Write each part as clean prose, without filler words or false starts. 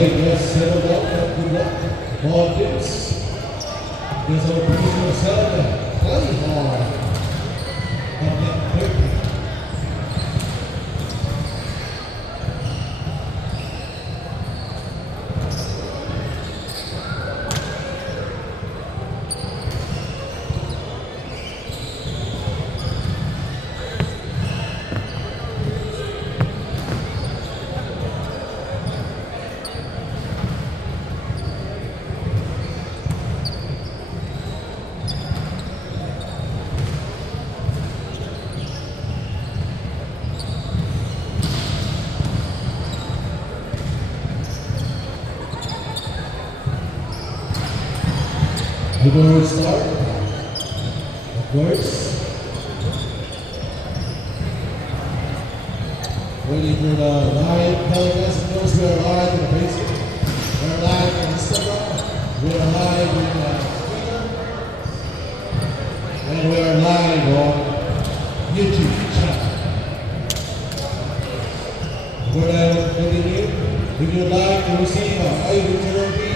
play, just settle up and good luck. Ball gives. There's our position seven. Play hard. Up that quick. We're going to start, of course. Waiting for the live telecast. Of course, we are live in the Facebook. We're live on Instagram. We are live in Twitter. And we are live on YouTube channel. If you'd like to receive a high therapy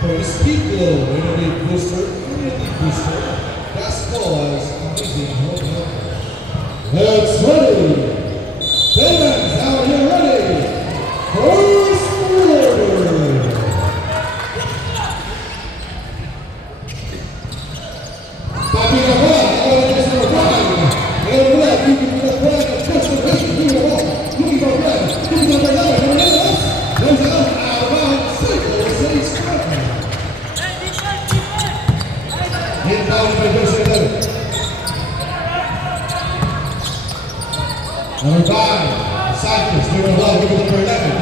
for Speed Glow Immunity Booster, that's cause amazing hope. Let's ready! Fans, how are you ready? First order! Stopping the ball, all this is right. And red, you can put a flag and twist the rest of the ball. Looking for red, looking for red, and red us. There's an out of bounds, single, city striker. Inbound by Jose Leonard. Number 5, Cypress, give it a love, give it to number 11,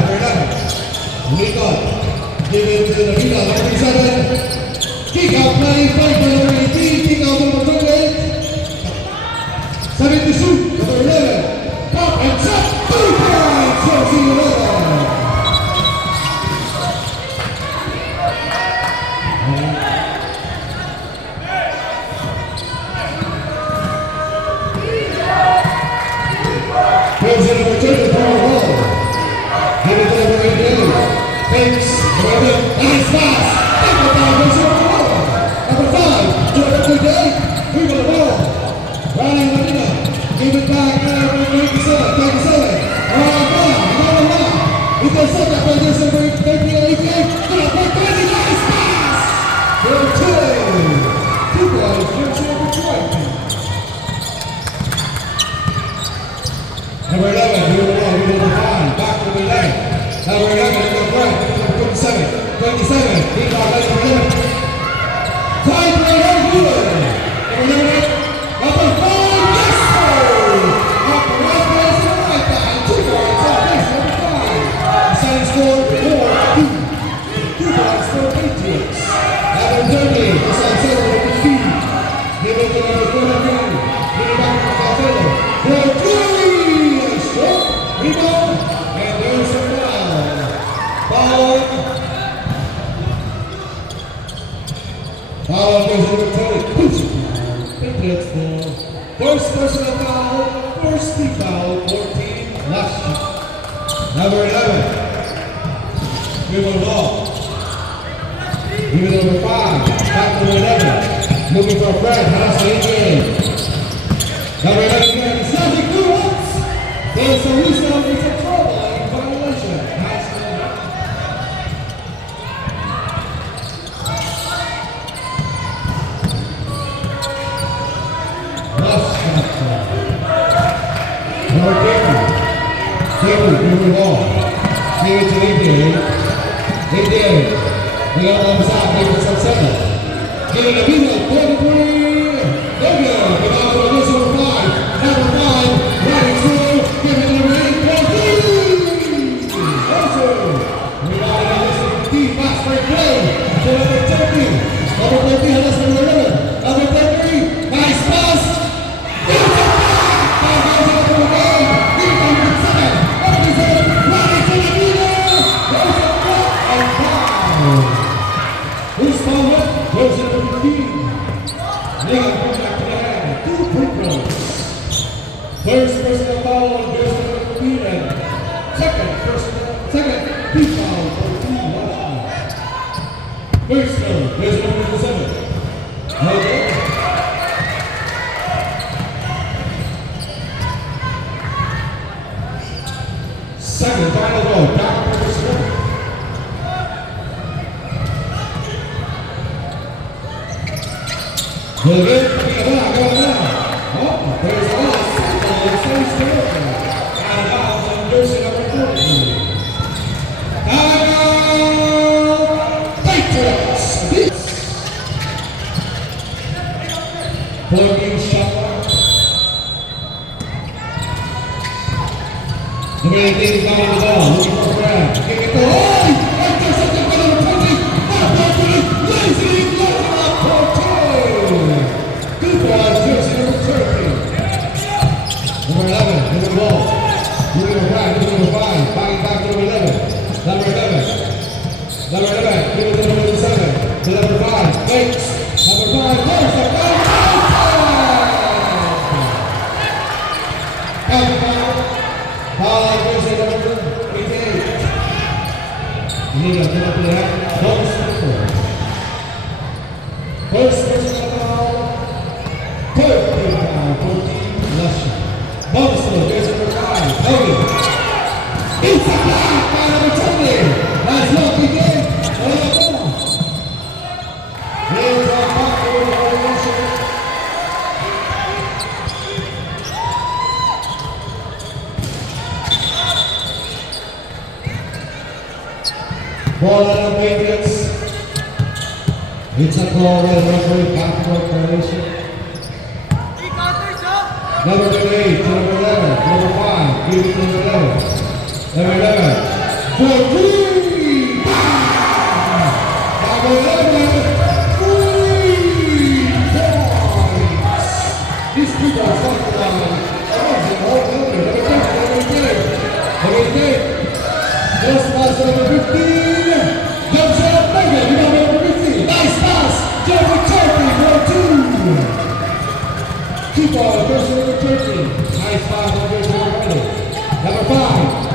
Lincoln, give it to the Lincoln, number 7, kick out play, play for number 18, kick out number 28, 72, number 11, pop and shot, 2 points, Chelsea 11. Comes in number 2, the power ball. Give it to number 8, takes, nice pass. Number 5 goes over the ball. Number 5, to number 28, we got the ball. Running Medina, give it back now for 27, 37. He goes up that by this number 38, number 30, nice pass. Number 2, 2 points, jersey number 20. Number 11, we will find back to the left. Number 11, number 27, 27, he got right to 11. Time for another good. Number 11, number 4, yes sir! Up the right place to the right side, 2 points on base, number 5. The second score, 4-2. 2 points for Patriots. Number 30, the second score, number 15. Give it to number 43. Give it back to Cafelo. 4-3. Rebound, and there's a foul. Foul goes over 20. Patriots ball. First personal foul, first team foul, 14, last shot. Number 11. Dribble ball. Give it number 5. Back to 11. Looking for Fred. Has the AJ. Number 11, Celtic Blue Ones. There's a reason it's a trouble in violation. Nice one. Last shot. Number 50. Give the ball. Give it to AJ. AJ. We got on the side. Give it to Salcedo. Give it to Vila. 43. There you go. Get out to this number 5. Number 5. Right through. Give it to number 8. 14. We got it. Deep pass right play. To number 13. Number 13. That's number 11. Number 33. Nice pass. Give it back. Now goes to number 8. Number 7. Number 7. Running to the leader. There's a block and foul. Who's fouled it? There's number 15. Legal comes back to the hand. 2 free throws. First personal foul on Joseph Peter. Second team foul for Team 1. Here's number 7. Okay. Second final ball, back to the score. There's a lot of circle, it says to and now on jersey number 40. Patriots! Point shot clock. The man takes down the ball, looking for a grab. Kick it to intercepted by number 20. Lazy Good ball, jersey number 13. Number 11, number ball. Number 5, number 5. Backing back to number 11. Number 11. Number 11, give it to number 7. To number 5, fakes. Number 5, there's the foul. Foul, jersey number 88. You need to get up to that. Bonus number 4. First personal foul. Third personal foul, 14, Lusher. Bonus number, jersey number 5, Hogan. It's a block by number 20. That's what we did. Ball out of Patriots. It's a call by the referee, backward violation. Number 28 to number 11, number 5, give it to number 11. Number 11, for 3! Number 11, 3 points! These people are talking about number 10, just pass number 15. Jump shot, Megan, you got number 15. Nice pass, Jeremy Turkey for 2. Two ball, first number 13. Nice pass on first number 20. Number 5.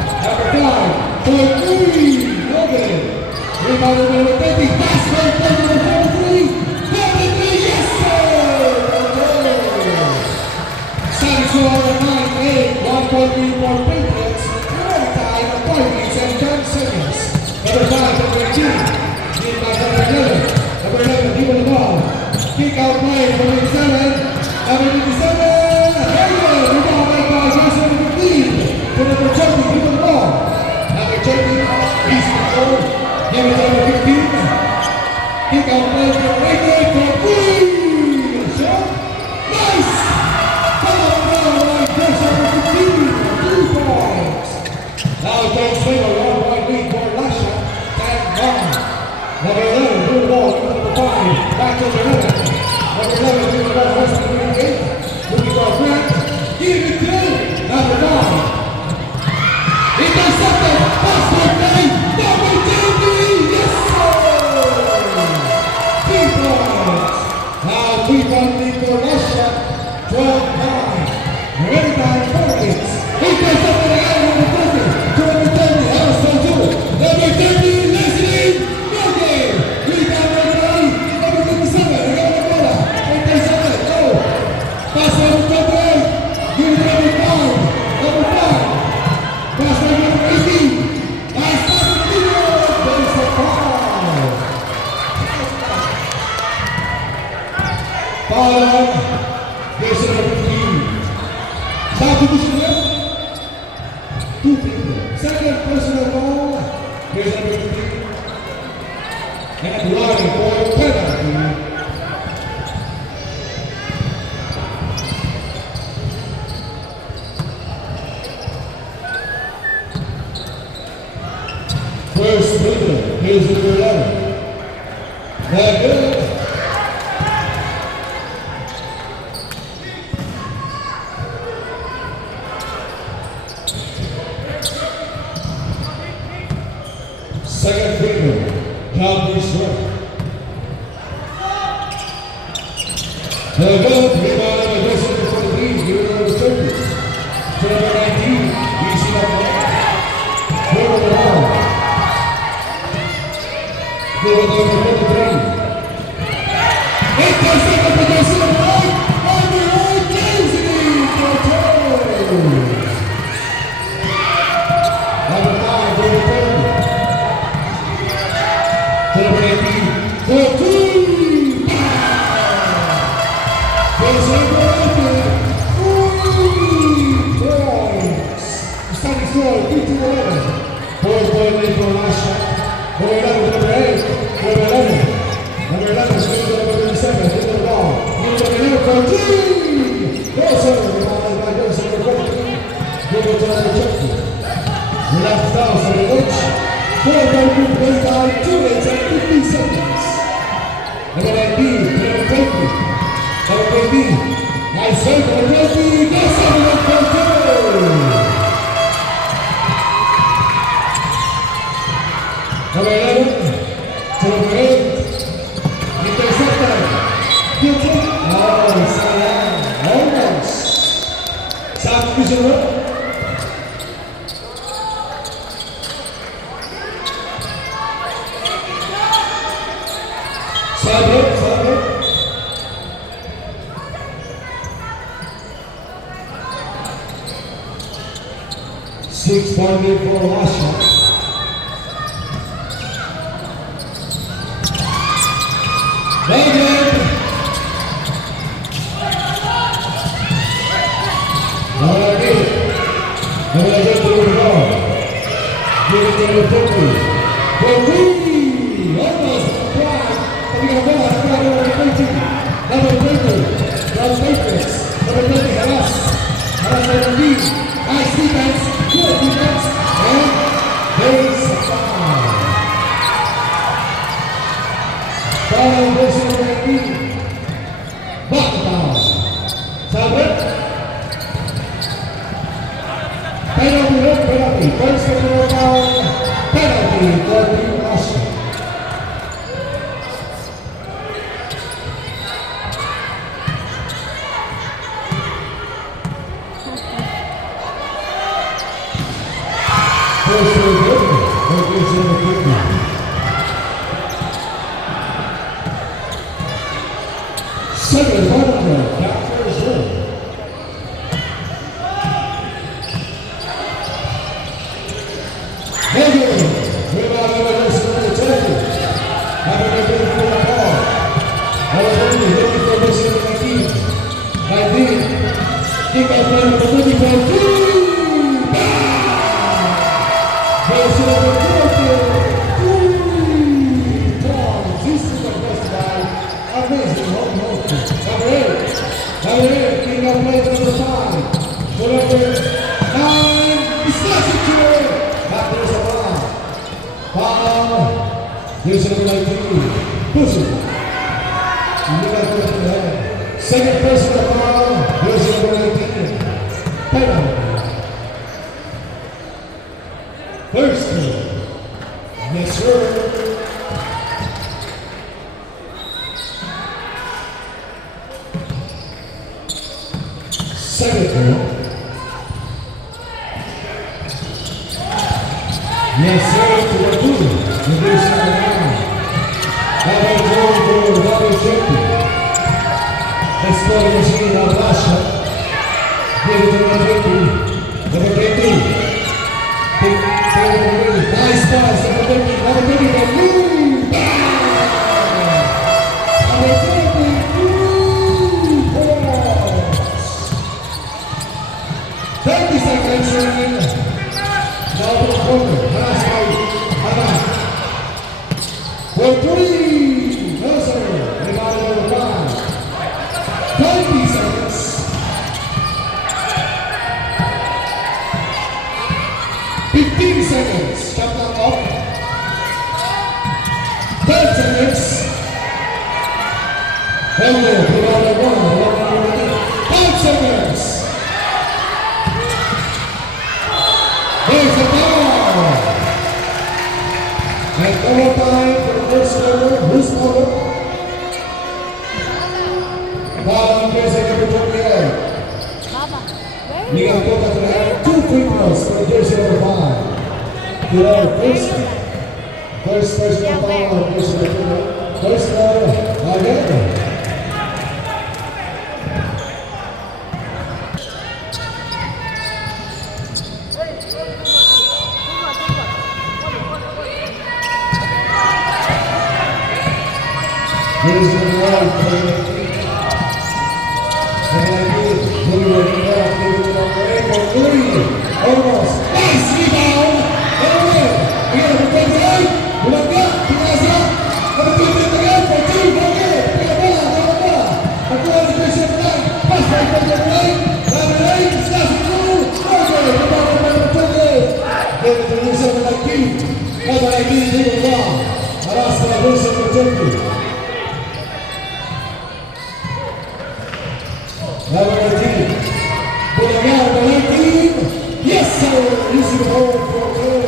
For 3, Logan. Rebound number 50. Pass for number 43. 43, yes sir! Starting score at 9-8. 1.3 for Patriots. We're tied at 5 minutes and 10 seconds. Number 5, number 18. Lead by number 11. Number 11, give it the ball. Kick out play, number 87. Number 57. Hey, rebound made by jersey number 15. To number 20, give it the ball. Number 20, he's control. Give it to number 15. Kick out play for 88 for 3. Shot. Nice! By jersey number 15. 2 points. Now John Swinger, 1 point lead for Lasha. Tag Barn. Number 11, good ball, give it to number 5. Back to number 11. Number 11, give it the ball, first to number 8. Looking for Grant. Give it to number 9. Intercepted, pass for 9, number 20, yes sir! 3 points. Now 3-point lead for Russia, 12-9. Ready time, 4 minutes. Intercepted again, number 30, to number 30, Harrison 2. Number 30, Leslie Morgan. Rebound number 57, again the bola. Intercepted, go. Pass number 28, give it to number 5, number 5. Pass number 18. Nice pass to the video. There's a foul. Foul on. There's number 15. Satu position. 2 people. Second personal foul. There's number 15. And line for penalty. First leader, here's number 11. That good. Second leader, Calvin Swift. That good. Rebound number 43, give it number 30. To number 19, easy up. Over the ball. Give it number 23. Intercepted by Jason White. Number 8, Kingsley Cotillo. Number 9, David Perry. Number 18, 14. Jason 3 points. Standing score 15-11. 4-point lead for last shot. Number 11, number 8, number 11. Number 11, swings to number 37, hit the ball. Number 13. Also, rebounded by Joseph number 14. Give it to number 20. The left down, so the coach. 4-point play by 2 minutes and 50 seconds. Number 19, number 20. Number 20. Nice save, number 20. Goes on the control. Number 11, to number 8. Intercepted. Good kick. Oh, sayang. Almost. Subdivision. Celebrate. 6-point lead for last shot. Nice defense, good defense, and there's a foul. Foul goes to number 18. Back down. Celebrate. Penalty. First personal foul. Penalty for the Russia. First second quarter, captures her. Kick out play number 24, 2! Goes to number 40, 3 points. This is the best guy. Amazing home run. Number 8, kick out play number 5. To number 9, he snaps it to her. That is a foul. Foul. Here's number 19, push it. Look at the second personal foul. Here's number 19. Penalty. First team. Yes, sir. Second team. Yes, sir. To the two. Reduce number 9. Double goal for double champion. Scoring machine of Russia. Give it to number 20. Number 20. Nice pass. Number 20. Number 20. Number 30 seconds remaining. Now to the corner. Last fight. For 3. No, sir. Rebound number 5. 20 seconds. 15 seconds. Shut that off. 10 seconds. 5 seconds. There's the ball. And overtime for the first quarter. Who's scored? Ball in jersey number 28. Miguel Cota to have 2 free throws for jersey number 5. To our first personal foul on jersey number 28. First foul, again. 19, David Wong. Alas para Wilson Turkey. Number 19. Bulagar, number 19. Yes, sir. Easy to hold for two.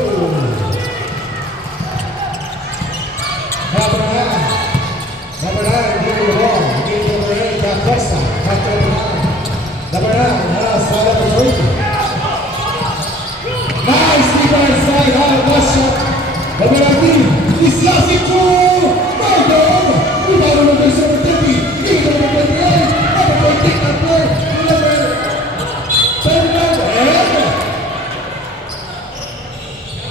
Number 9. Number 9, David Wong. Again, number 8, Pat Costa. Pat number 9. Number 9, Alas para number 3. Nice defense side out of last shot. Number 19, Islasico Margo. Rebound number 730. Give it number 28. Number 28 that play. Number 39.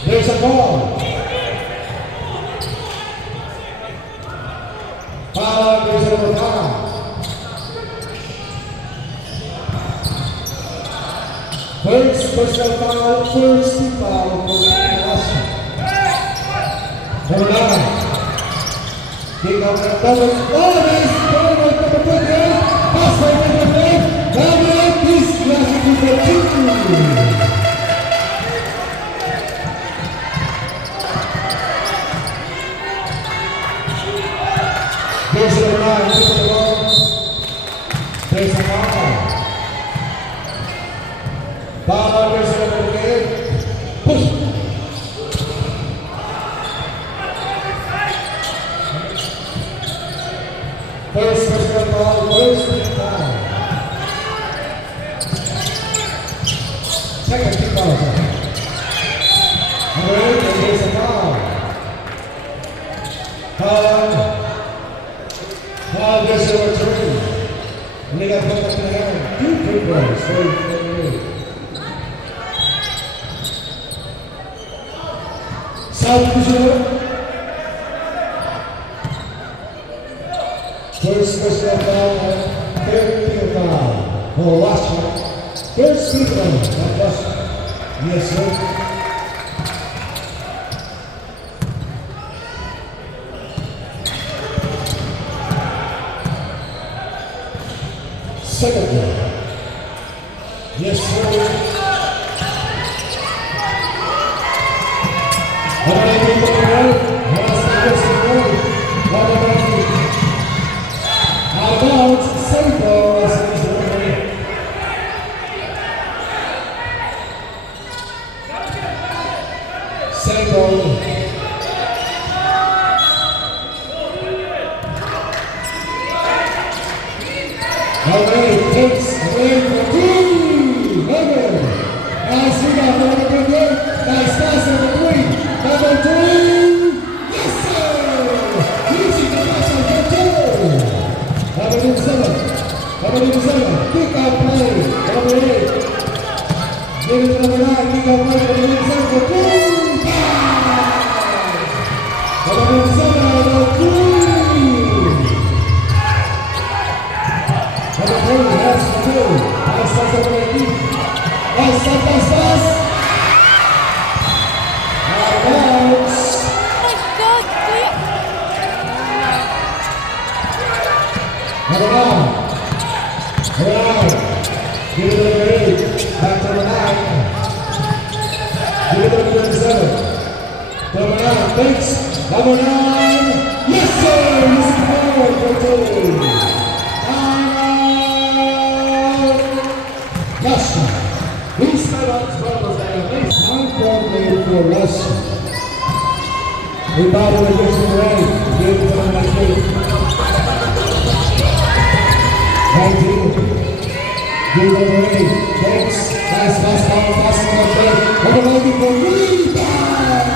And there's a ball. Foul, there's number 5. First personal foul, first team foul for the Russia. Number 9. Kick out the double. Oh, nice ball by number 28. Pass by number 8. Number 8 is classic number 2. There's number 9. Look at the ball. There's a foul. Ball there's number 8. Push. First personal foul, first team foul. Second team foul. Number 8, and there's a foul. Foul, there's number 3. And they got contact in the hand. 2 free throws for number 8. Substitution. First personal foul and third team foul for Russia. First free throw, not Russia. Yes, sir. Second one. Yes, sir. Number 19 for the road. Last first in the road. Number 19. Out of bounds, save ball. Save ball. Number 8 takes away for 2. Nice rebound for number 28. Nice pass number 3. Number 3. Yes, sir. Using the pass on Number 7. Number 7. Kick out play. Number 8. Give it to number 9. Kick out play. Number 7 for 2. Number 7 for 2. Number 3 has to do. Nice pass over 18. Nice pass. Out of bounds. Number 9. Give it to number 8. Back to number 9. Give it to number 7. Number 9. Thanks. Number 9. Yes, sir. This is the ball for 2. Russia. These timeouts brothers are at least 9 played for Russia. We battle against the rain. Give it to number 3. 19. Give number 8. Thanks. Nice pass, pass number 3. Number 90 for rebound.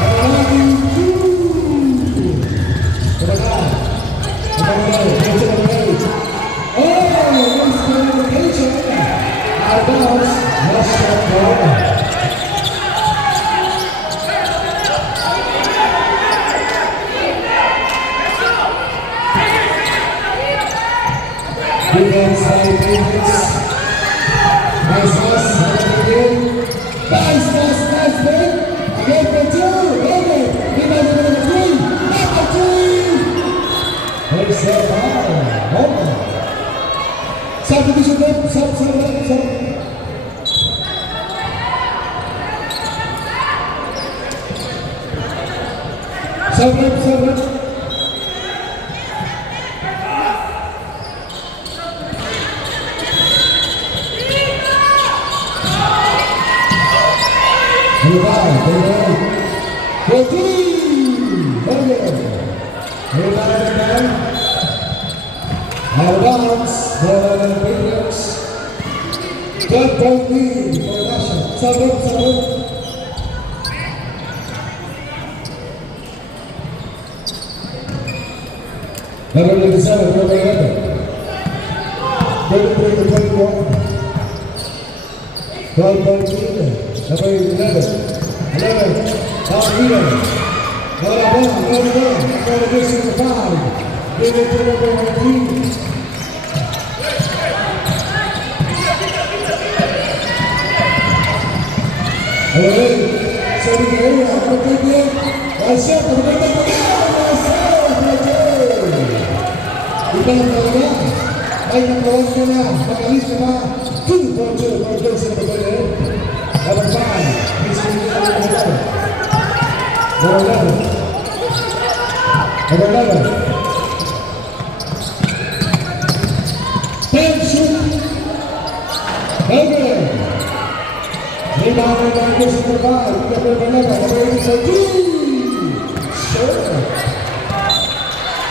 Number 92. Number 9. Number 8. Oh, nice qualification. Out of bounds. Russia ball. Defense, defense. Nice pass, again. Nice pass, nice play. Again for 2. Okay. Defense number 3. Number 3. There's a foul. Okay. Substitution up, sub. Seven. Number 5, number 14. Out of bounds for the Patriots. 12-point lead for Russia. 7. Number 27, number 11. 23 to 21. 12-point lead. Number 11. 11. Alvino. Number 1. Number 5. Give it to number 19. Serving the area. Number 38. Myself. Number 38. Ito ang talaga ay nakawan ka na, makalis ka na 2 for Joseph Babayan. Number 5, Miss Number 11. Number 11. 10 shoot. Number. Rebound by Joseph Babayan. Number 11. Number 8 for 2. Sure.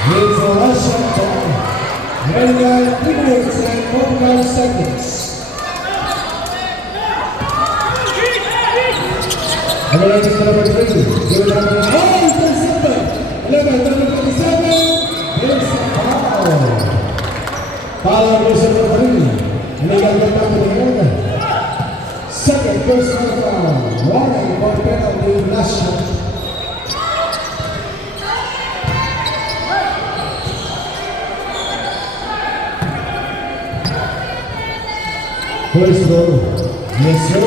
It's a Russian time. 3 minutes and 49 seconds. Number 8 is number 3. Give it number 9. 11, number 27. It's a foul. Foul goes to number 3. And they got to get back to the end. Second personal foul. Warning for penalty Russia. First goal. Yes, sir.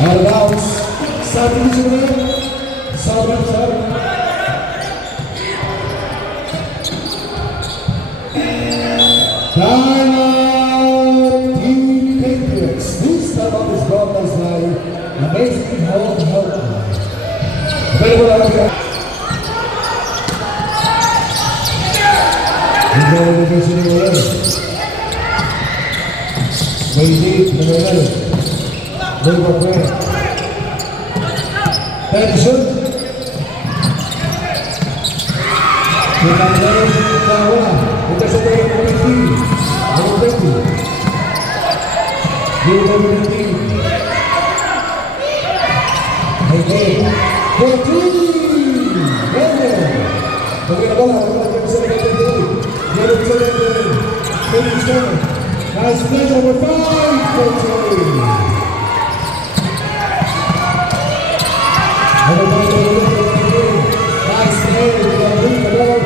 Out of bounds. Seven. Timeout, Team Patriots. This time up is brought us by Amazing Home Health. Available out here. We're going to be sitting away. Wait, number 11. Number 12. Tension. Number 9. Ito sa number 20. Number 20. Number 20. Okay. 14. Okay, nice play, number 5. 14. Nice play, yes sir.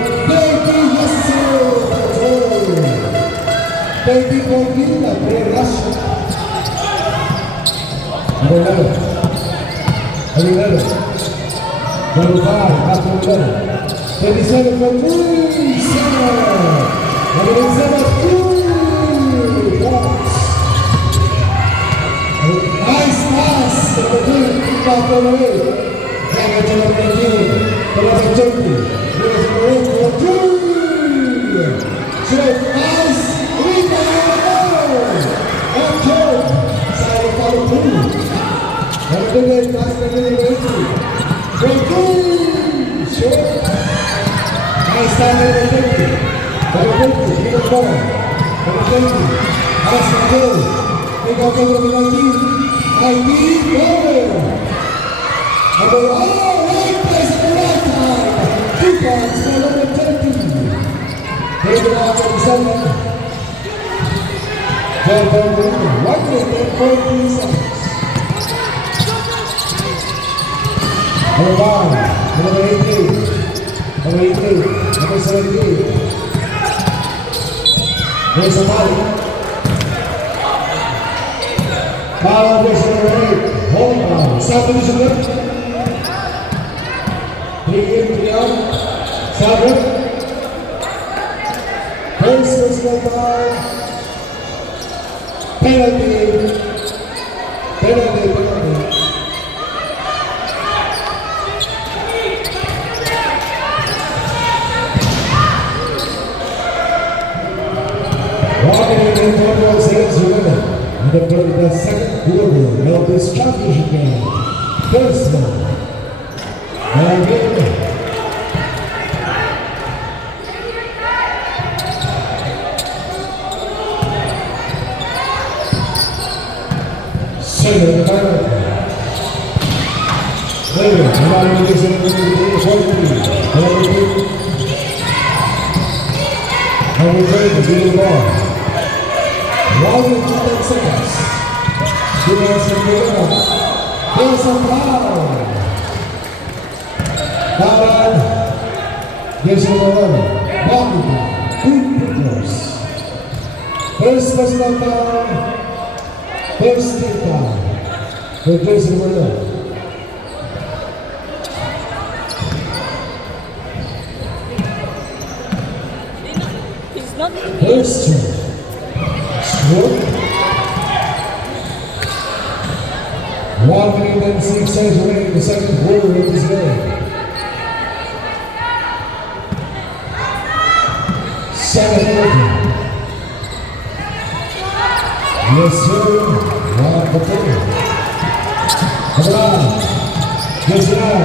14, play Russia. Number 11. Number 5, after 11. 27 for 3, 7. Number 2. Nice pass. Number 3, back on the way. Number 19. Number 20. Number 2. Check, nice. Rebound. Okay. Side of follow through. Number 8, pass number 20. Sure. Nice time, number 20. Number 20, number 4. Number 20. Nice control. Take out number 19. 19, over. Number, right place at the right time. 2 points for number 20. Take it out, number 7. 1 minute and 14 seconds. Number 5, number 18, number 18, number 17. There's a body. Foul goes number 8, home foul. South Elizabeth. 3 in, 3 out. South. First personal foul. Penalty. Penalty. Walking in 21 seconds remaining. And the second quarter of this championship game. First one. Second penalty. Later, evaluation of Number 3, the ball. 1 minute 10 seconds. There's a foul. Foul. There's a foul. Two pictures. First personal foul. First team foul. For Jason Moreno. First turn. Stroke. 1 minute and 6 seconds remaining in the second quarter of this game. 7-0. Yes, sir. 1 for 2. Come on. Yes, sir.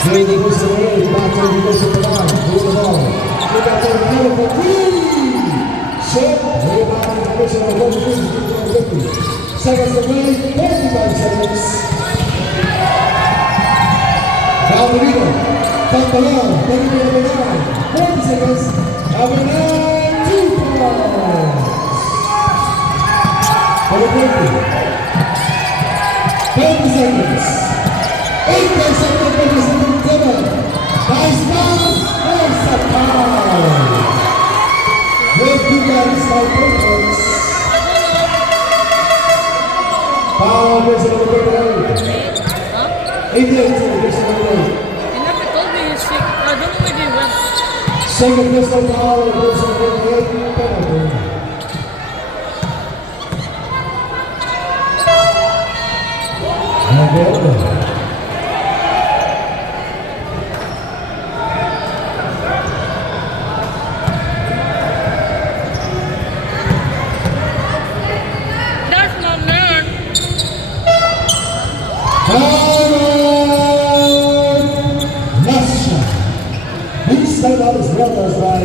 Play the whistle away. Back to the whistle for 9. Move the ball. Look out for the middle for 3. Shot. Way back in the whistle of 1-2. Seconds to play, 45 seconds. Down the middle, Pantalon, 40 seconds. Avenal, 2 points. For the 20 seconds. 8 seconds, 27. Nice pass, there's a foul. Great defense by Perkins. Foul against the number 8. Huh? 88 against the number 8. You never told me you sick. I don't know where they went. Second personal foul against the number 8. Penalty. That's not man. Last shot. He started out his brothers by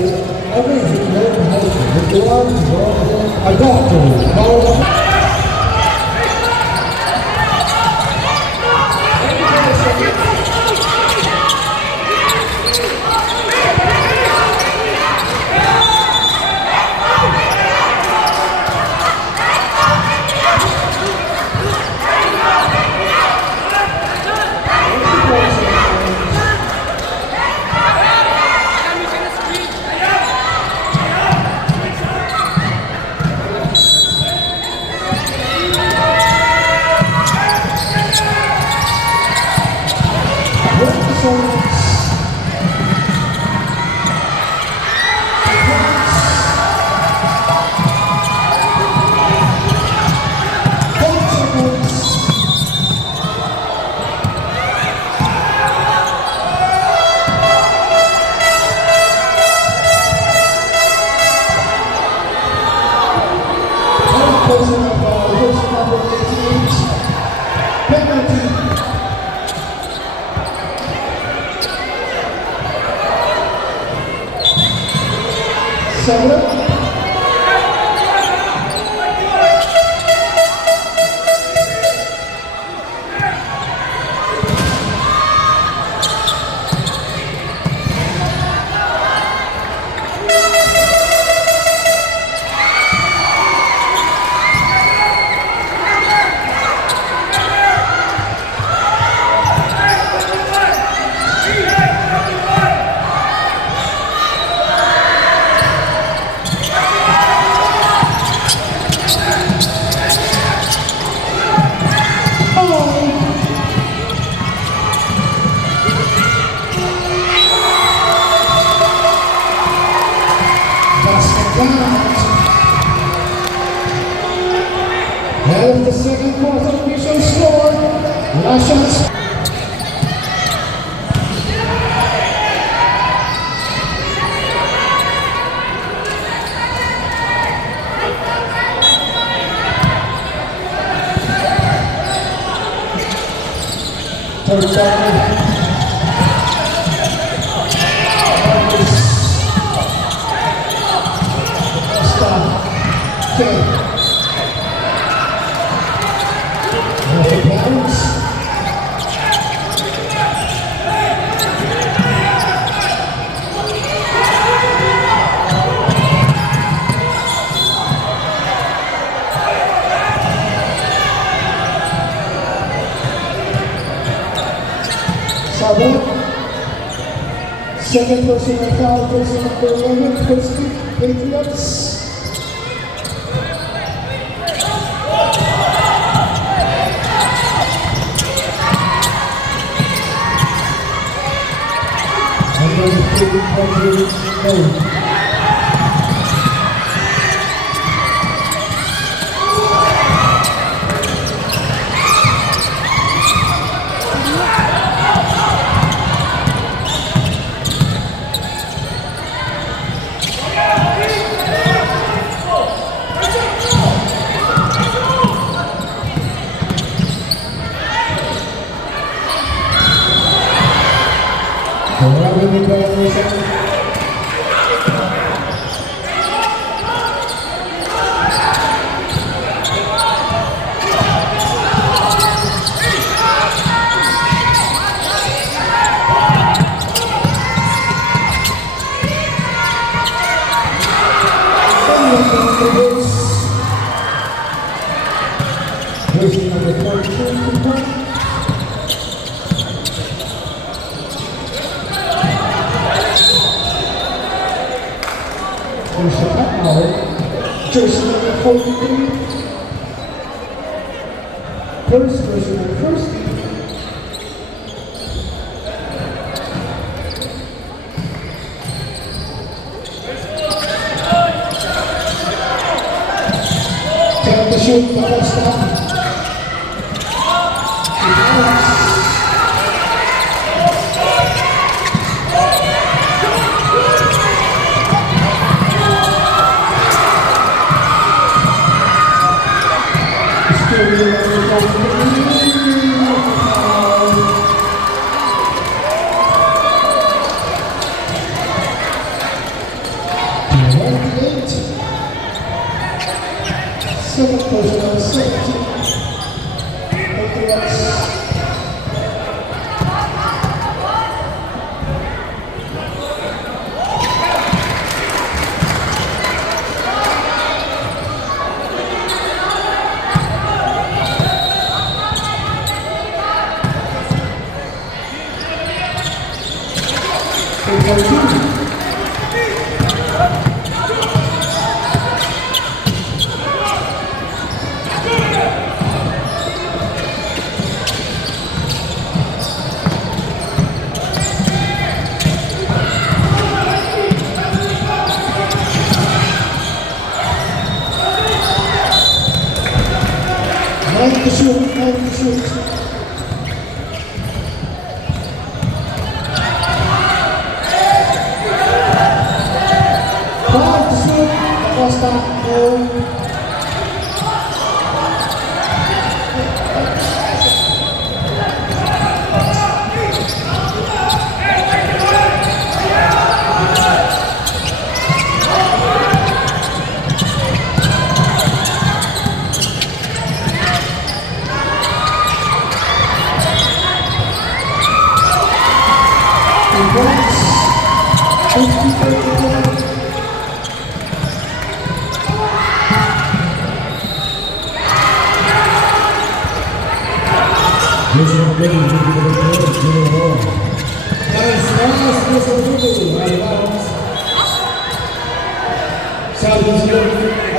amazing American husband. With the arms of a doctor. And the second quarter official score. Last shots. Third down. Stop. Okay. Second personal foul, person number 11, Christie, Patriots. And then the 3 Person number 42. Jersey number 43. First person number first. Time to shoot, ball stop. Second person on 17. Time to shoot, time to shoot. Time to shoot. Acosta, no.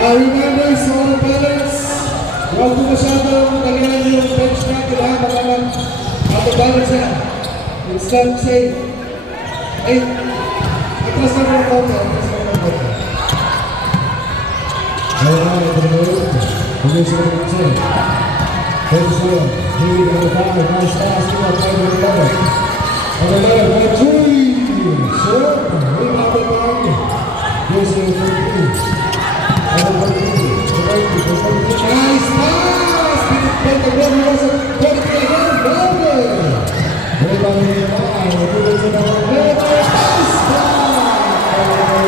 Remember, all balance. Huwag po masyadong talihan yung bench natin, ha? Baka lang out of balance na. Instead, say, hey, atras na mo ang konti, atras na mo ang konti. Against the number 10. Focus one. Here we go. 5. Nice pass. Give up. 5 on the 11. On the 11. 1, 3. Short. Rebound by Barney. Here's the 33. On the 33. Nice pass. But the one wasn't. 33 again. Barney. Rebound in the 5. Here's the number 11. Nice pass. Number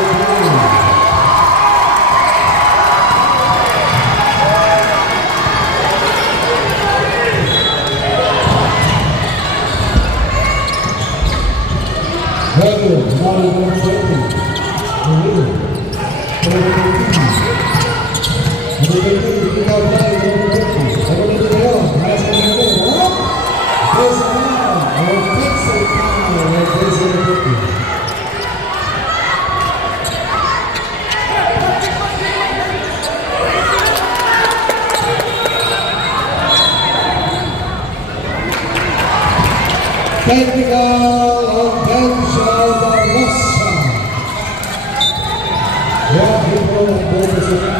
technical on Benjamin Rossa. Yeah, he won on both of them.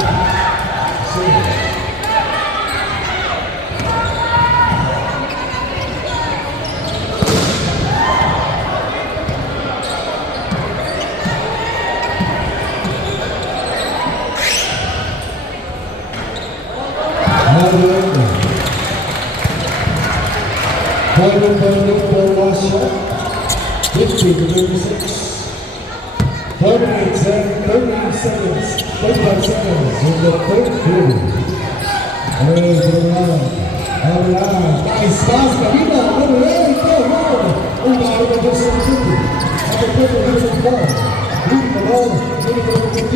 Final for Russia, 50 to 36. 38 seconds, 35 seconds in the third period. Hey, to the line. Nice pass, Camila, number 8, go, go. Over the first 50. Number 50, here's the ball. Leading the ball, leading the number 15.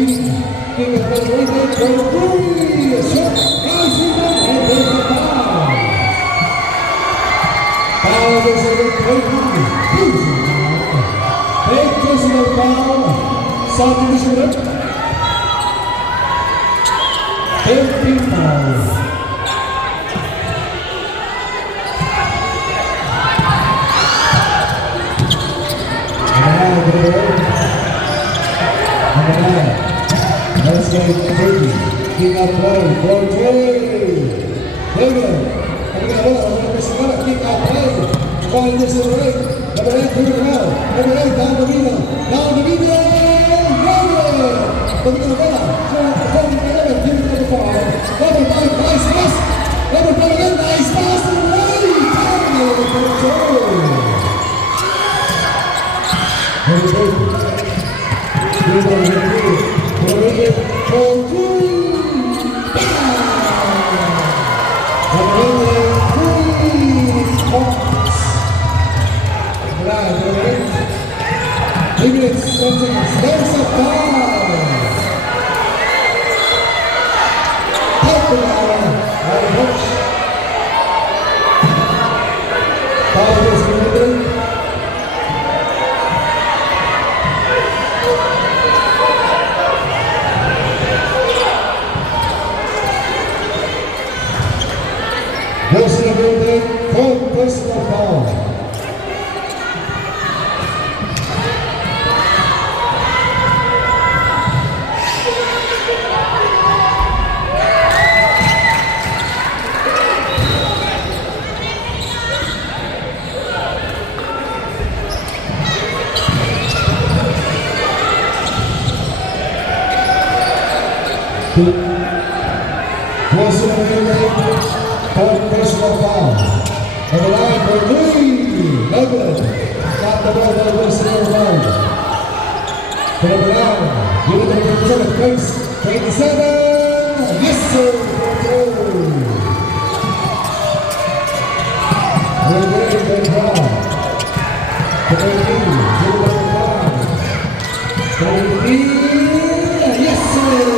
King of the right hand, number 3. A shot, nice rebound, and there's the foul. Foul is a good play. Eight personal foul. South Division. 13 fouls. Let's go, Brady. King up play. 4-3. There we go. Kick out play. Calling this in the ring. Number 8, through the middle. Number 8, down the middle. Down the middle. Number 11. Give it number 5. Number 5, nice pass. Number 5 again, nice pass to the right. Number 2. Number 8. Number 3. Minutes, there's a foul. Foul is committed. Wilson of Golden, fourth personal foul. Wilson of Golden, fourth personal foul. On the line for 3. No good. Got the ball by Wilson of Golden. To number 9. Give it to number 27. Face 27. Yes, sir. We're ready to draw. To 13. Give it to number 5. 13. Yes, sir.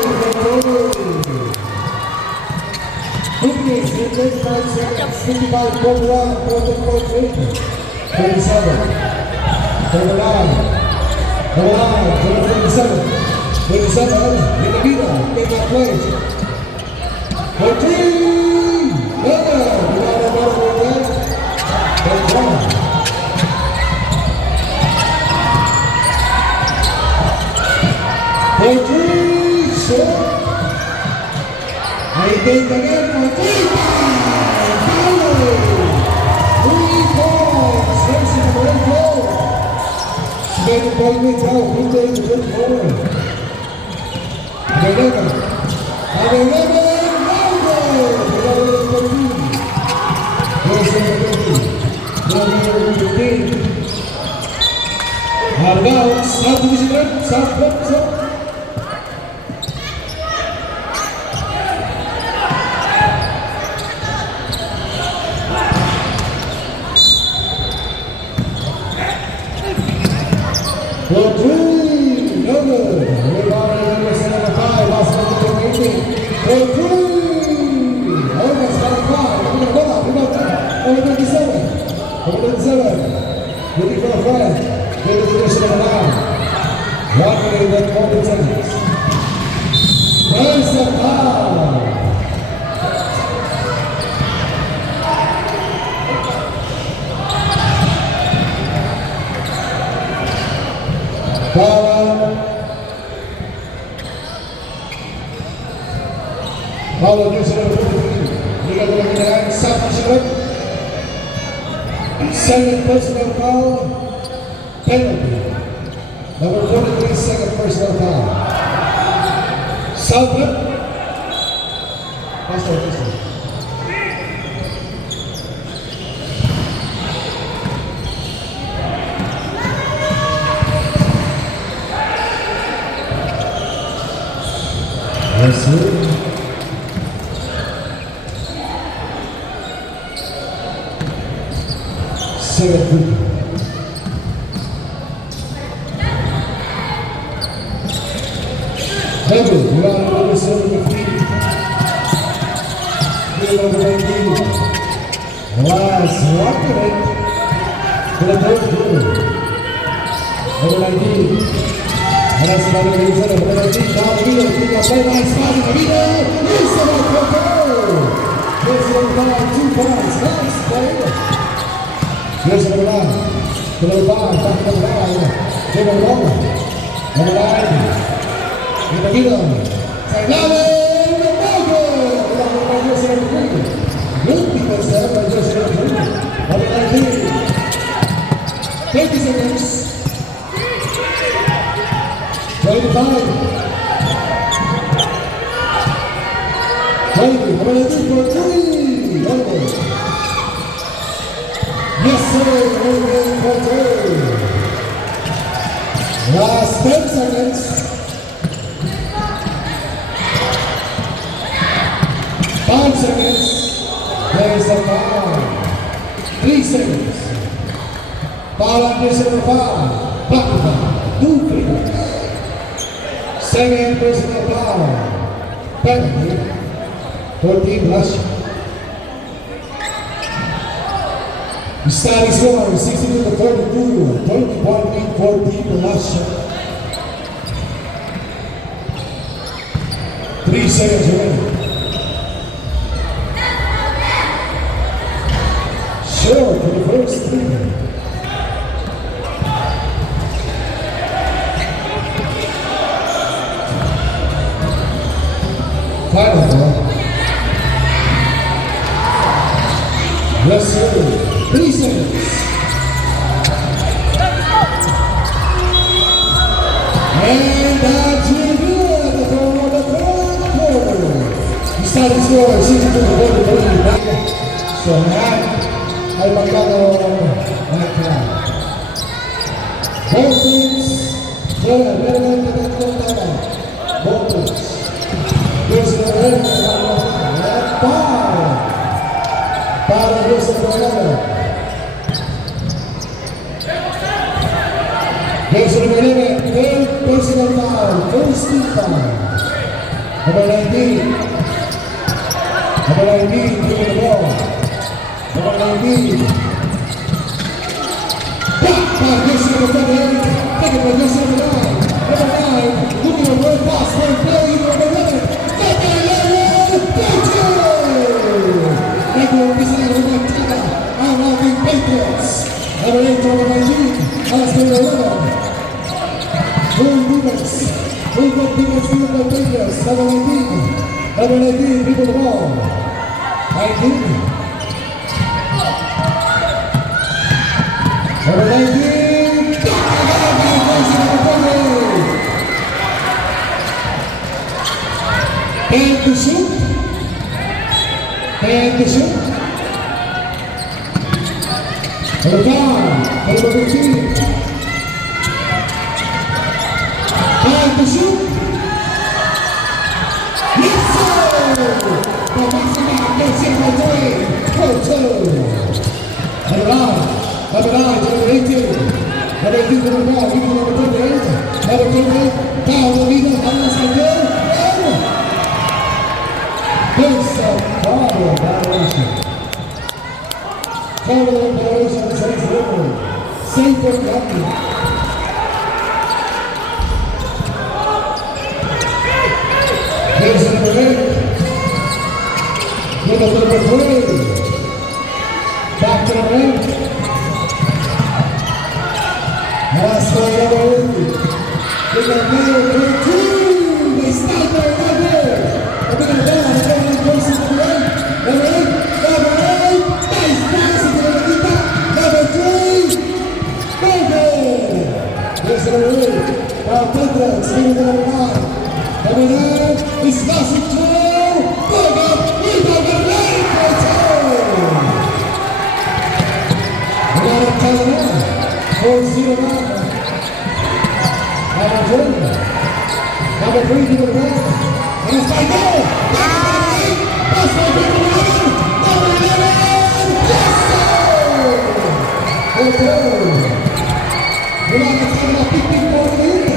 55 seconds, 55 quarter round, quarter point 37. 39. 37. 27. In the middle, in that place. For 3. For 3. Short. Wait again for 3 points. Paulo. 3 points. Jersey number 84. Second point with Paulo. 24. Number 11. Number 11. Paulo. Number 14. Jersey number 13. Number 15. Out of bounds. South Division Rep. South Rep. South. For 3, no good. Rebound number 5, Boston number 18. For 3, almost got a 5. Number 27. Number 27. Looking for a friend. Good position number 9. 1 minute and 40 seconds. First and foul. Paulo Jersey number 53. Liga de la General, South Michigan. Second personal foul, penalty. Number 43, second personal foul. South Rep. Pastor. Yes, sir. Second. Heavy, you are number 17. Number 19. Last 1 minute to the third quarter. Number 19. And that's another reason of number 19. Now the middle, pick up very nice pass in the middle. Lisa Coco. Here's number 9, 2 points. Nice play. Here's number 9. To number 5, back to number 9. Number 1. Number 9. In the middle. Sagnale Mogo. Number 5, Jersey number 3. Good defense there by Jersey number 3. Number 19. 30 seconds. 25. 20. Number 19 for 3. Over. Yes, sir. Over for 3. Last 10 seconds. 5 seconds. There's a foul. 3 seconds. Foul on Jersey number 5. Back to foul. 2 fingers. Second personal foul. Penalty. 14 rush. The starting score 62 to 42. 21 lead, 14 rush. 3 seconds remaining. Short for the first 3. Final ball. Yes, sir. 3 seconds. And that's really good. The third of the third quarter. The starting score 62 to 43. So now, ay magkano nagkakaroon. Both teams, meron na tatlong tama. Both teams. Jersey number 11, and foul. Foul on Jersey number 11. Jersey number 11, third personal foul, first team foul. Number 19. Number 19, giving the ball. Number 19. Back by Jersey number 28. Taken by Jersey number 9. Number 9, looking at one pass, one play, number 11. Number 8 to number 19, last number 11. Full defense, full defense given by Patriots, number 19. Number 19, people the ball. 19. Number 19. And to shoot. And to shoot. Number 5. Number 15. And to shoot. Yes, sir! The Maxima gets in for 3. For 2. Number 9, number 18. Number 18 for the ball. Even number 28. Number 28. Down the leader. Unless I do. There's a problem violation. Total violation says delivery. Safe for nothing. There's number 8. Number 3. Back to the ring. Last one, number 8. They got number 2. They stop there right there. They're going to go. Versus number 8. Number 8. Number 8. Nice pass into the back. Number 3. Go. There's number 8. Now Pedro. Speaking to number 9. Number 9. He's passing through. Go. Rebound number 9 for 2. We got it coming on. 4-0 now. Number 2. Number 3 to the back. And it's by goal. That's my number 11. Number 11. Yes, sir. Okay. We're not talking about 15 for the lead.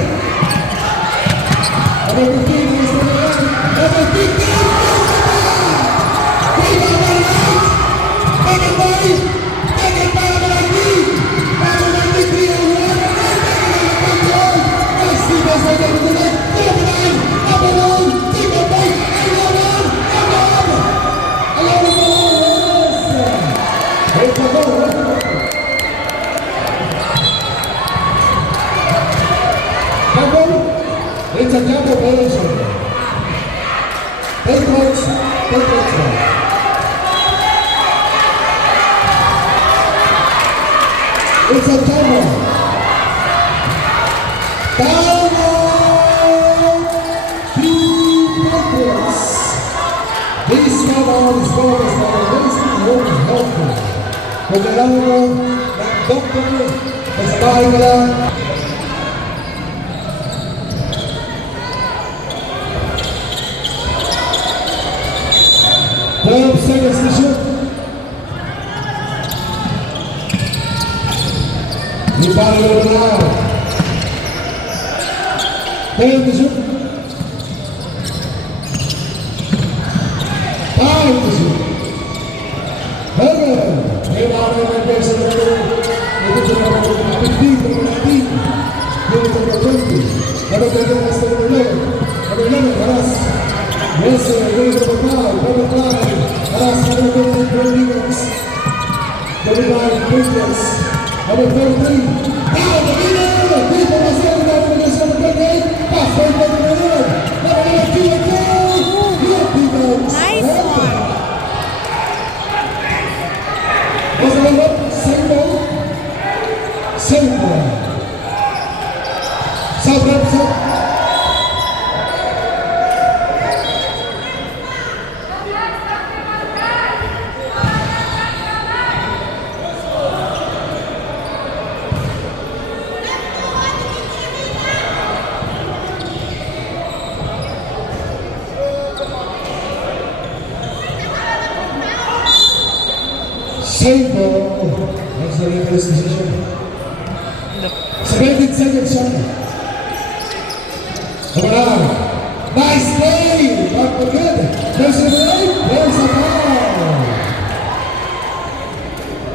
Number 15 is the lead. Number 15 is the lead. Rebound number 8. Number 5. Taken by number 19. Number 93 on the left. Number 9. Nice defense by number 9. Number 9. Number 1. It's a double possession. Head coach, it's a double. This one on his goal is by the Winston Holmes Healthcare. Con el ángulo, la doctor, está igual. 12 seconds to shoot. You bought it over now. 10 to shoot. 5 to shoot. Hogan. They bought it over there. They put it over 15, over 19. Give it over 20. Number 10, that's number 11. Number 11, Haras. Yes, sir. Number 5. Number 5. Haras, number 23, Williams. 35, Williams. Number 33. Down the leader. People are saying that number 28. Pass right by the leader. Number 2 and 4. Good defense. Nice one. Was it a look? Same ball. Same ball. Southampton. Same ball. That's the reference decision. 17 seconds shot. Number 9. Nice play. Not for good. There's number 8. There's a foul.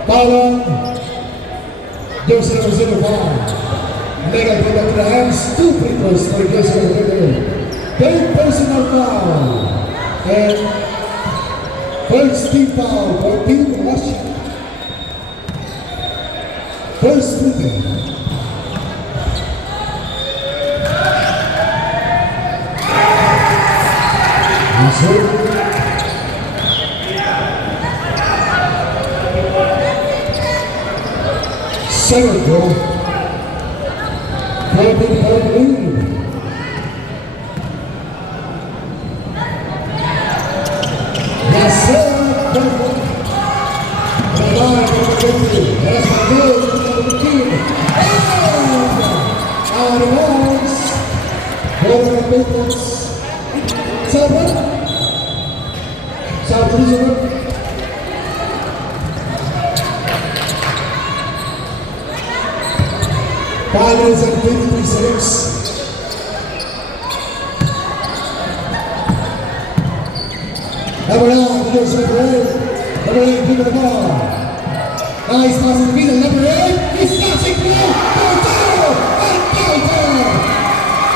Foul on. There's number 0 foul. Mega put up to the hands. 2 free throws for Joseph Pedro. Third personal foul. And first team foul for Team Russia. First free throw. Second goal. Golden lead. Yes, sir. Perfect. The line number 50. That's my goal. Number 15. And out of bounds. Golden Patriots. Seven. South Elizabeth. 5 minutes and 53 seconds. Number 9, the Joseph number 8. Number 8, keep the ball. Nice pass in the middle. Number 8, he's touching through. Countdown! And countdown!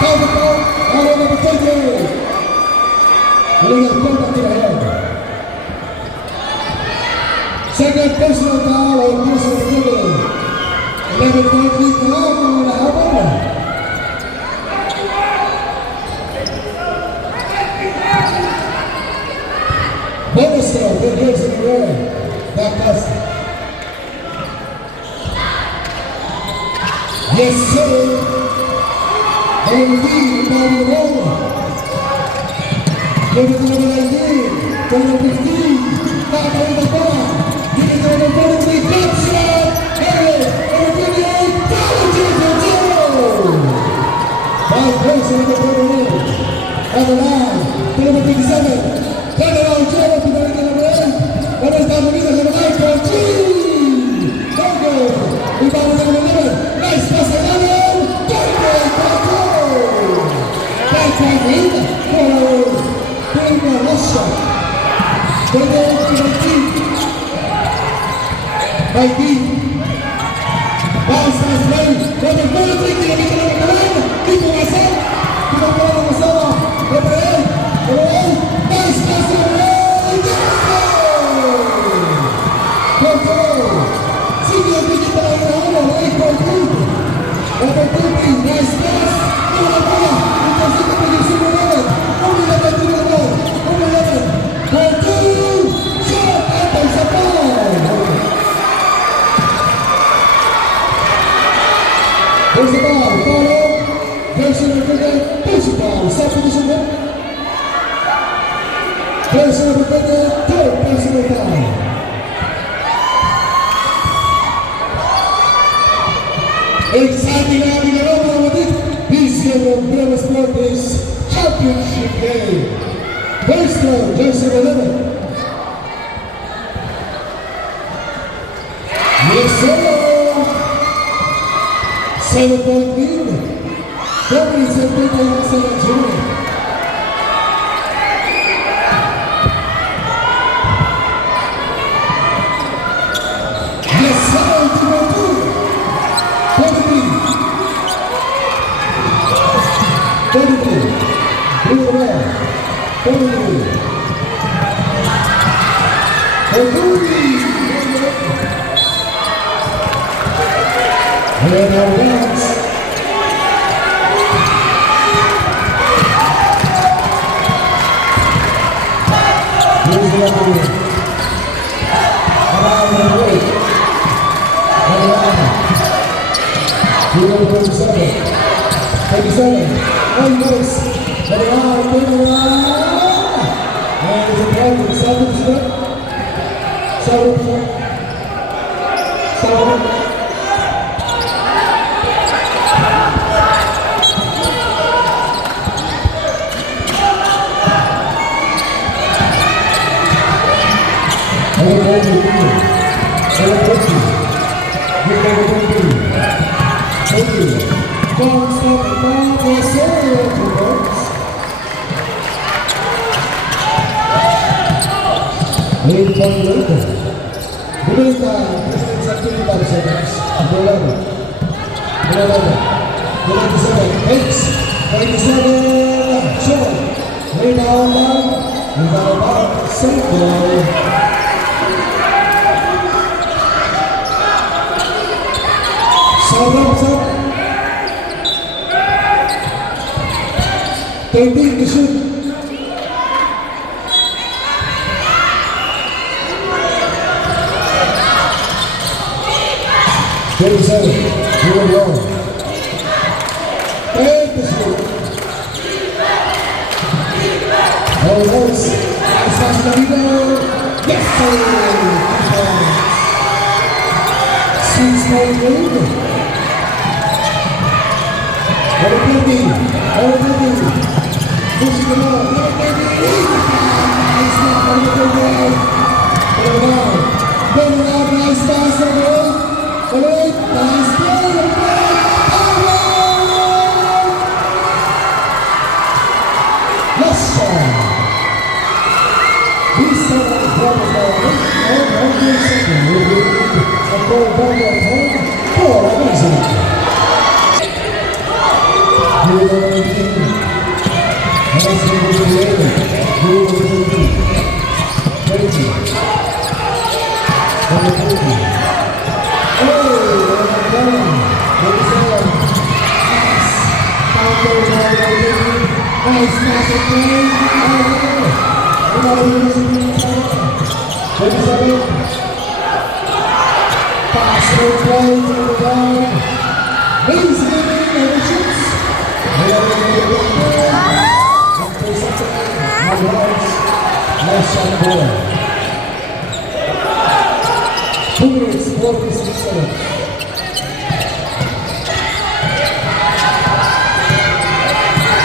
Countdown, all number 20. Legal contact to the head. Second personal foul or personal dribble. 11-point lead na lang ang nahabang na. Bonus throw, 10 years in a row. Back pass. Yes, sir. And indeed, down the ball. Give it to number 19, number 15. Back on the ball. Give it to number 43, good shot. Hey! Five points in the third. Number 9, number 57. Turn around, Joe, to the number 8. Number 9, number 9, for 3. Go. Rebound number 11. Nice pass, 11. Go. Back in for Premier Russia. Go to 19. Bounce pass ready. Number 43, kilometer number 9. People myself. People number 7. Number 8. Number 8. Nice pass number 8. Control. Senior digital number 8.2. Number 13. Nice pass. Number 4. Intercept the position number 11. Number 11 to the ball. Number 11. For 2. Shot. And there's a ball. There's the ball, follow, person number 10, push the ball, substitution one. Person number 10, third personal foul. Exciting now, we are over with it. This game of Bremer Sport is championship game. First row, jersey 11. Yes, sir. 7-point lead. Company 7-point junior. Yes, sir, 2-2. 33. 33. Blue ball. 33. 33. And our bounce. Here's the other one. Around the way. Around. 37. 37. Oh, yes. Around. And it's a problem. 7. 27. Here we go. And the shoot. Oh, yes. Nice pass to Davido. Yes, sir. 6-point lead. Over 50. Over 50. Pushing it up. Over 50. Nice pass. Over 50. Put it down. Put it down. Nice pass. Over 8. Nice play. Yes, sir. We set up the proper ball. Every second. We need a goal ball at home. 4 amazing. Here we go. Nice to be here. Here we go. 20. Number 20. Oh, number 10. Number 7. Nice. Counter ball. Nice pass and play. Oh, 27. Pass and play to the down. Amazing shoots. After something, last shot of the ball. 2 minutes, 46 seconds.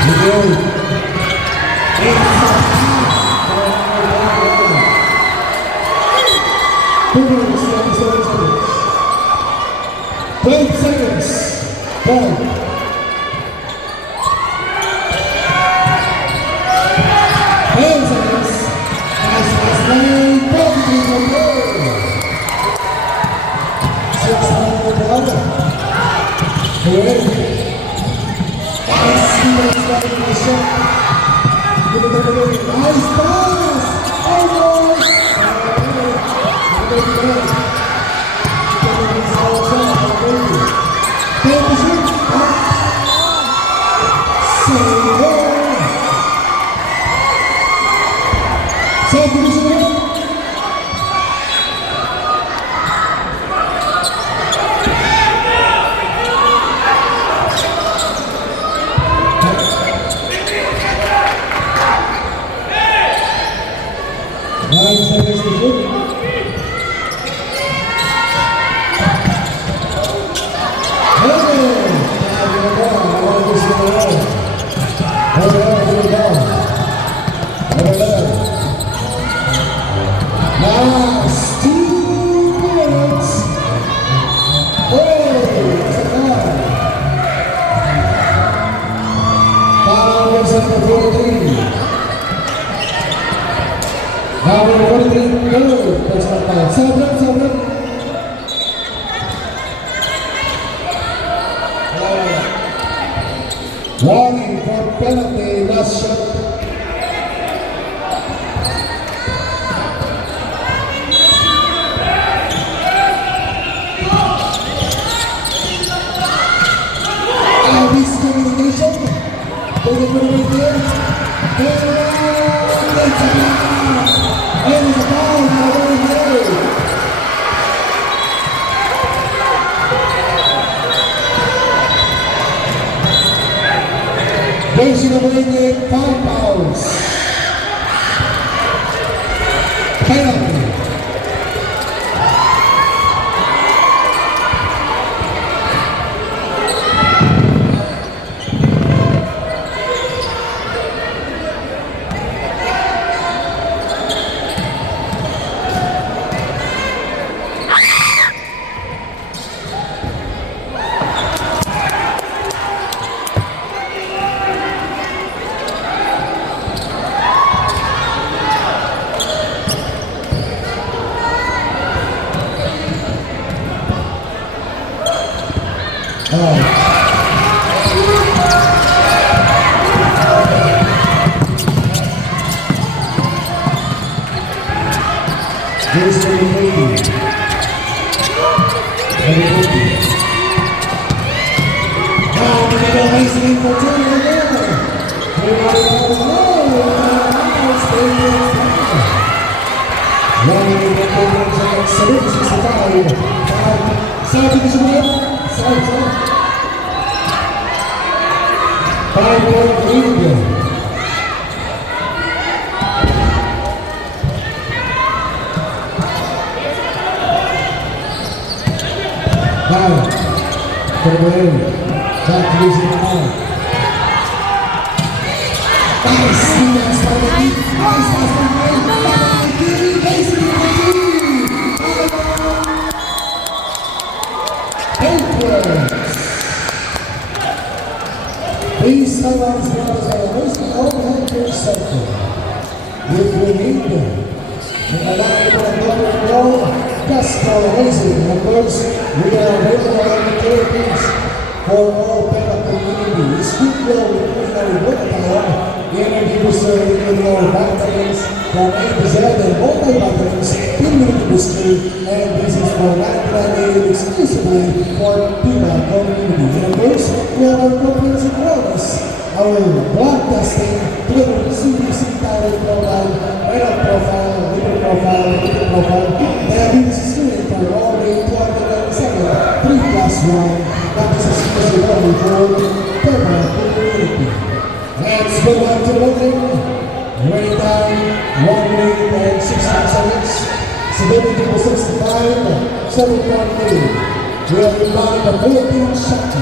The goal. 2 minutes, 37 seconds. 12 seconds. Ball. 12 seconds. Nice pass play. Positive for goal. 6 points for the other. Nice speed starting the shot. Nice pass. Almost. Last 2 minutes. Oh, it's a goal. Foul was number 43. Number 43, goal. That's not bad. Sobrang. Warning for penalty, last shot. Discrimination. They get rid of it there. It's a foul. Jersey number 88, 5 fouls. Penalty. Here's the lead. Now the middle racing for 2 minutes. and 70-65. Sabi ko siya, sorry. 5-point lead. Now, for the win. Back to losing the ball. Nice defense by the Heat. Nice pass by the Heat. Nice these timeouts brought by a mostly overhead coach sector. With Winnie and allowing for a double goal, Casco Racing. Of course, we are available on the Philippines for all Pena community. It's good goal with culinary workout. Energy booster in your batteries from A to Z and multi-batteries, immunity booster, and this is for 99 exclusively for Pena community. And of course, we have our comprehensive wellness, our blood testing, delivering CBC thyroid profile, renal profile, liver profile, lipid profile, diabetes screening for all day 297, 3+1. That is exclusive only for Pena community. Let's go back to the voting. Running time, 1 minute and 16 seconds. 70-65, 7.8. We have rebounded the 14 shot.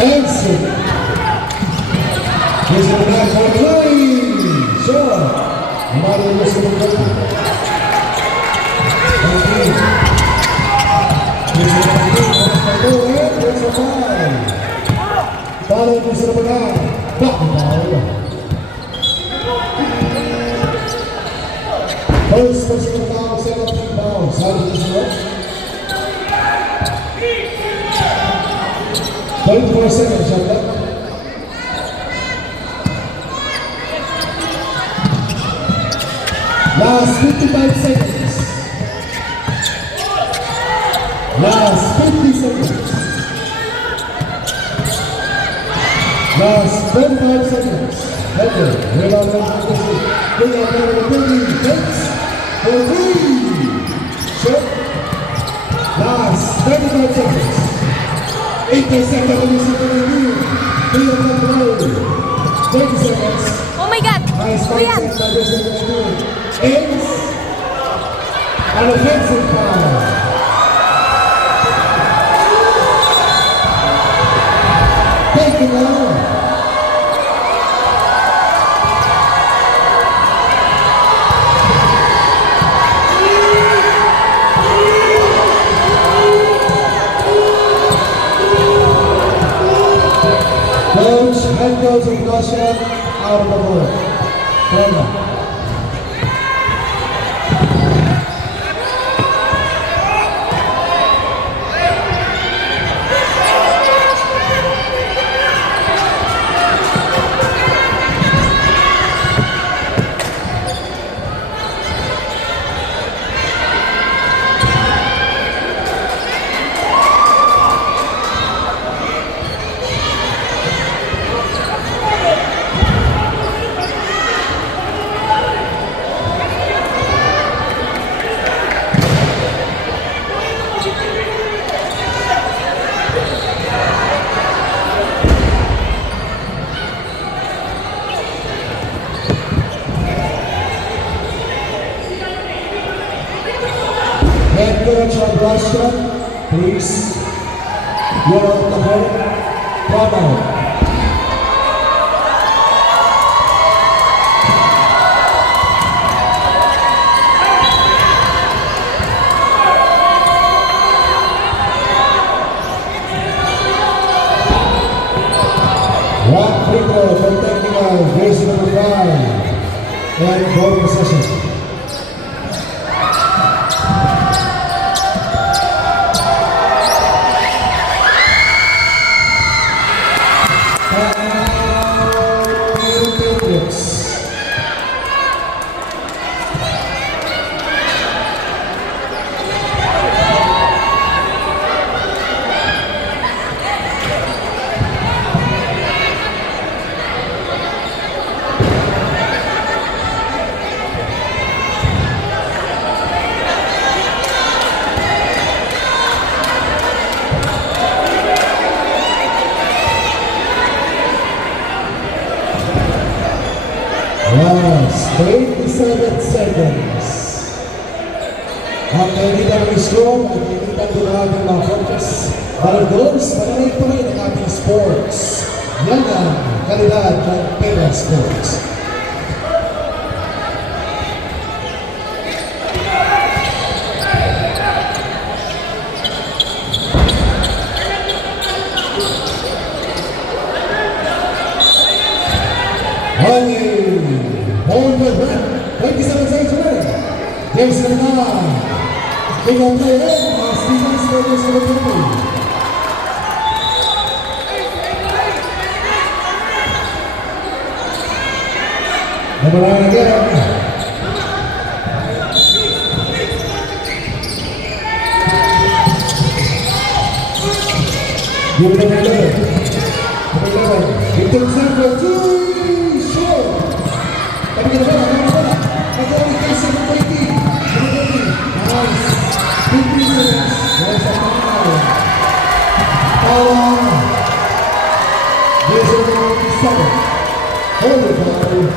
Benson. Here's the back for the line. Sure. Mario Musumo. Follow po sa naman. First person foul, 17 fouls. How did this work? 24 seconds, shot clock. Last 55 seconds. Last 50 seconds. Last 25 seconds. Okay, rebound on the bring up number 30. Takes for 3. Shot. Last 35 seconds. 8 seconds on the second. 3 on the road. 30 seconds. Oh my God! Nice 5 Kuya! seconds on the second. It's an offensive foul. Take it out. Coach, head coach of Russia, out of the board. Pena. Head coach of Russia, please. You're on the board. Come out. One free throw for technical, jersey number 5. And ball possession. Yes, 27 seconds. Ang kainitan ng score at kainitan din ang ating mga coaches. But of course, panalig pa rin ang ating sports. Yan ang kalidad ng Pera Sports. Hold the run. 27 seconds remaining. There's the nine. Big on play in. Steven Sturgis for the Purple. Number 9 again. Give it number 11. Number 11. It takes number 2. Short. Tapi kita bola, kita bola. Kita dikasih number 18. Number 18. Nice. 15 seconds. There's a foul. Foul. There's a 47. Hold it, foul.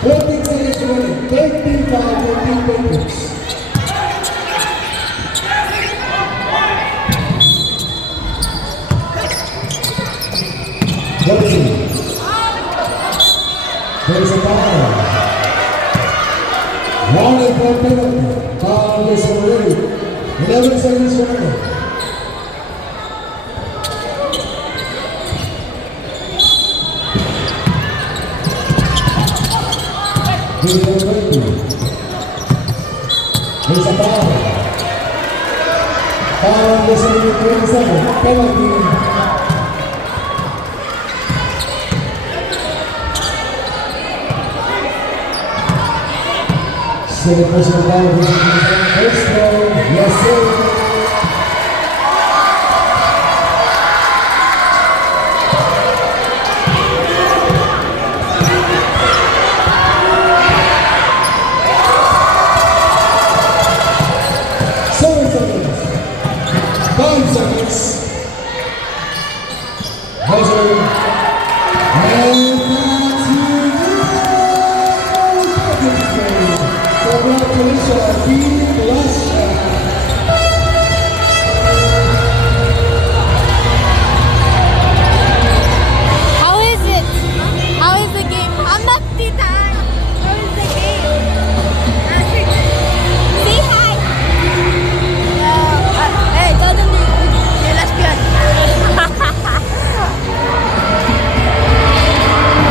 14 seconds remaining. 13 foul, 14 Patriots. There's a foul. One and four penalty. Foul is already. 11 seconds remaining. There's a penalty. There's a foul. Foul is already 27. Penalty. Second personal foul, first throw, yes sir.